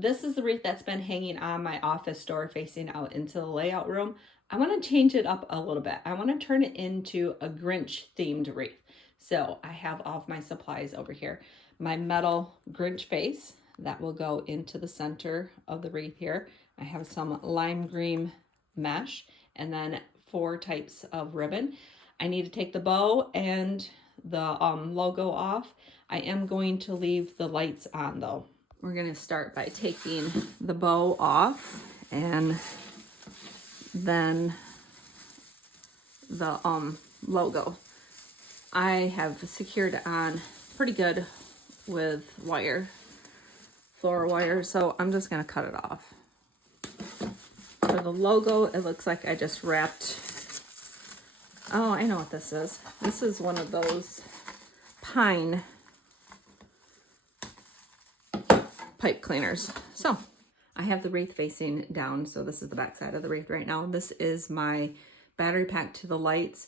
this is the wreath that's been hanging on my office door facing out into the layout room. I want to change it up a little bit. I want to turn it into a Grinch themed wreath. So I have all of my supplies over here. My metal Grinch face that will go into the center of the wreath here. I have some lime green mesh and then 4 types of ribbon. I need to take the bow and the logo off. I am going to leave the lights on though. We're going to start by taking the bow off and then the logo. I have secured it on pretty good with wire, floor wire, so I'm just going to cut it off. For the logo, it looks like I just wrapped, oh, I know what this is. This is one of those pine pipe cleaners. So I have the wreath facing down, so this is the back side of the wreath right now. This is my battery pack to the lights.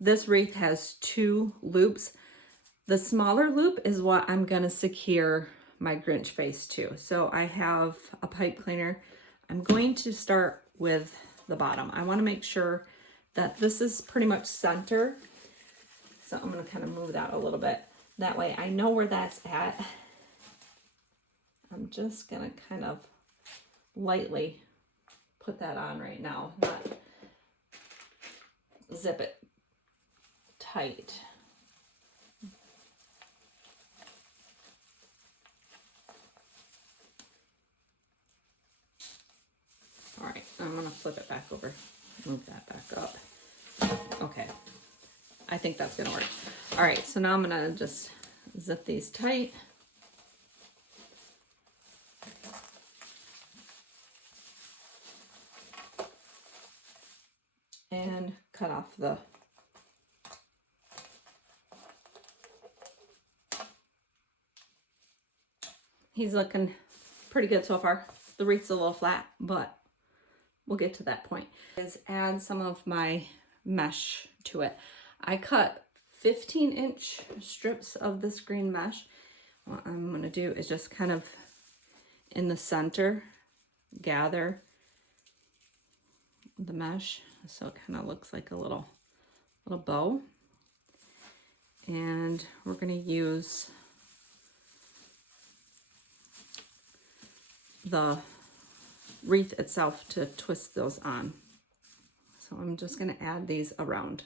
This wreath has 2 loops. The smaller loop is what I'm gonna secure my Grinch face to. So I have a pipe cleaner. I'm going to start with the bottom. I wanna make sure that this is pretty much center. So I'm gonna kind of move that a little bit. That way I know where that's at. I'm just gonna kind of lightly put that on right now, not zip it tight. All right, I'm gonna flip it back over, move that back up. Okay, I think that's gonna work. All right, so now I'm gonna just zip these tight. And cut off the he's looking pretty good so far. The wreath's a little flat, but we'll get to that point. Is add some of my mesh to it. I cut 15-inch strips of this green mesh. What I'm gonna do is just kind of in the center gather the mesh so it kind of looks like a little bow, and we're going to use the wreath itself to twist those on. So I'm just going to add these around.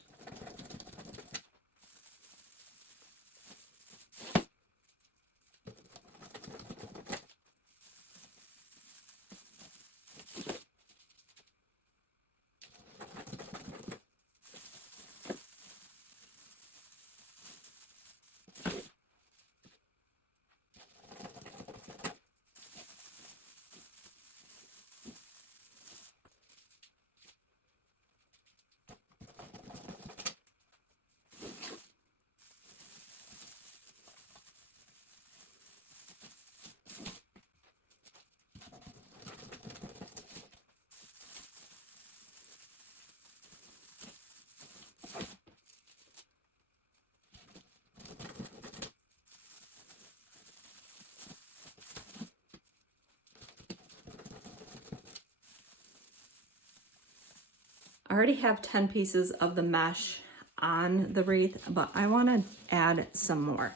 I already have 10 pieces of the mesh on the wreath, but I want to add some more.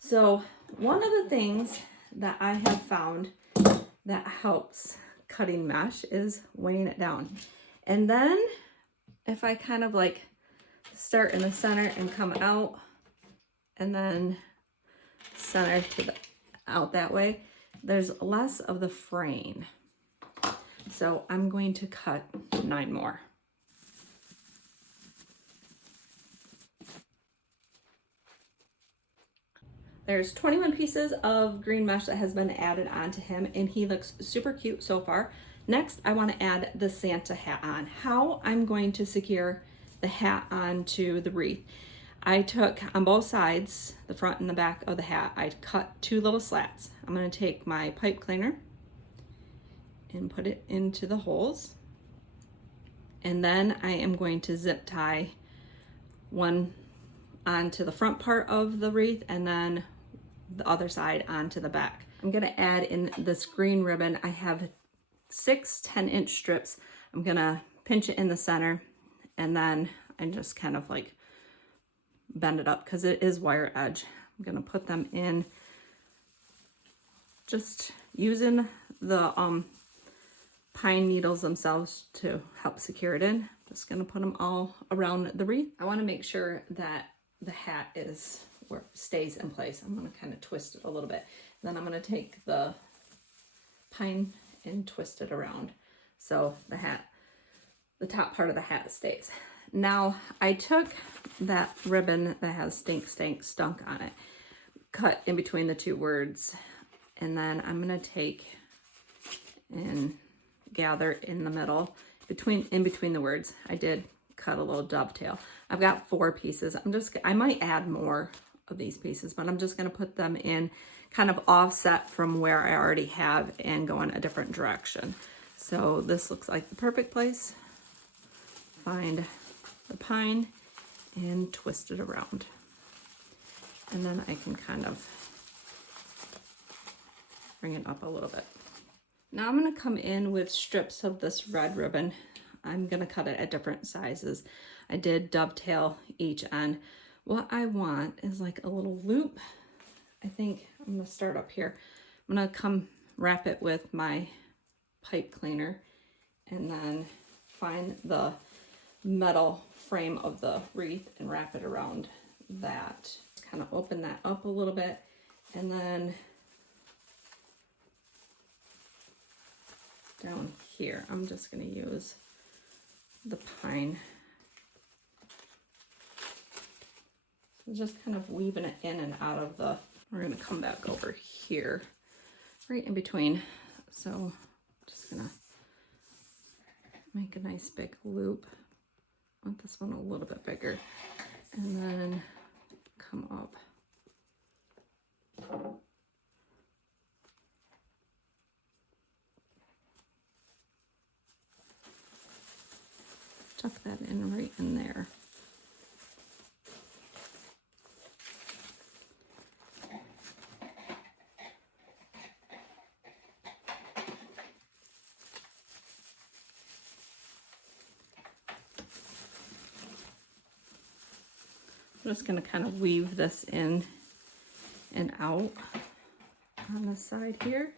So one of the things that I have found that helps cutting mesh is weighing it down. And then if I kind of like start in the center and come out and then center to the out that way, there's less of the fraying. So I'm going to cut 9 more. There's 21 pieces of green mesh that has been added onto him, and he looks super cute so far. Next, I want to add the Santa hat on. How I'm going to secure the hat onto the wreath. I took on both sides, the front and the back of the hat, I cut 2 little slats. I'm going to take my pipe cleaner and put it into the holes. And then I am going to zip tie one onto the front part of the wreath and then the other side onto the back. I'm gonna add in this green ribbon. I have 6 10-inch strips. I'm gonna pinch it in the center, and then I just kind of like bend it up because it is wire edge. I'm gonna put them in, just using the pine needles themselves to help secure it in. Just gonna put them all around the wreath. I wanna make sure that the hat is where it stays in place. I'm gonna kind of twist it a little bit. Then I'm gonna take the pine and twist it around so the hat, the top part of the hat stays. Now I took that ribbon that has stink stank stunk on it, cut in between the 2 words, and then I'm gonna take and gather in the middle in between the words. I did cut a little dovetail. I've got 4 pieces. I might add more of these pieces, but I'm just gonna put them in kind of offset from where I already have and go in a different direction. So this looks like the perfect place. Find the pine and twist it around. And then I can kind of bring it up a little bit. Now I'm gonna come in with strips of this red ribbon. I'm gonna cut it at different sizes. I did dovetail each end. What I want is like a little loop. I think I'm gonna start up here. I'm gonna come wrap it with my pipe cleaner and then find the metal frame of the wreath and wrap it around that. Kind of open that up a little bit, and then down here I'm just going to use the pine. So just kind of weaving it in and out of the, we're going to come back over here right in between. So just gonna make a nice big loop. I want this one a little bit bigger, and then come up. Tuck that in right in there. I'm just going to kind of weave this in and out on the side here.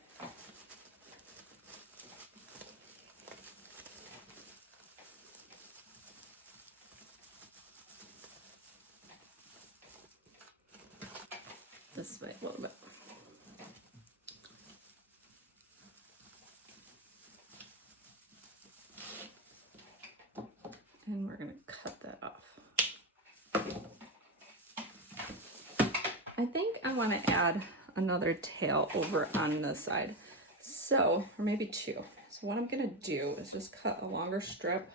This way a little bit. And we're going to cut that off. I think I want to add another tail over on this side. So, or maybe 2. So what I'm going to do is just cut a longer strip.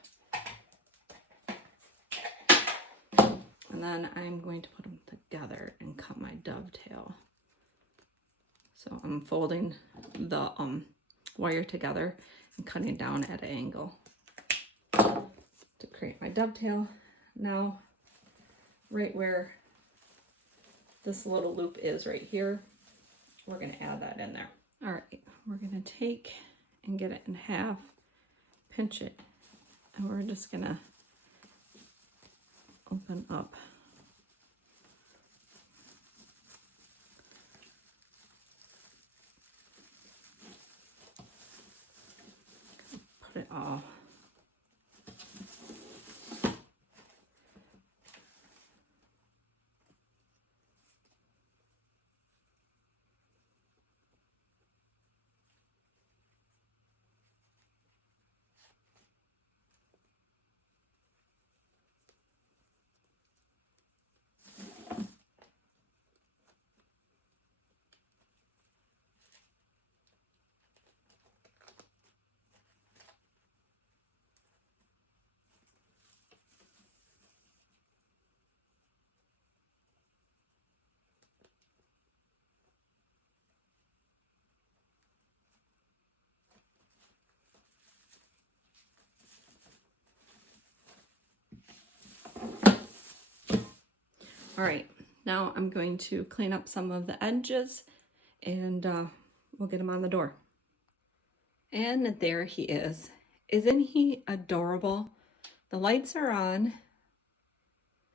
And then I'm going to put them together and cut my dovetail. So I'm folding the wire together and cutting down at an angle to create my dovetail. Now, right where this little loop is right here, we're going to add that in there. All right, we're going to take and get it in half, pinch it, and we're just going to open up. Put it all. All right, now I'm going to clean up some of the edges and we'll get him on the door. And there he is. Isn't he adorable? The lights are on.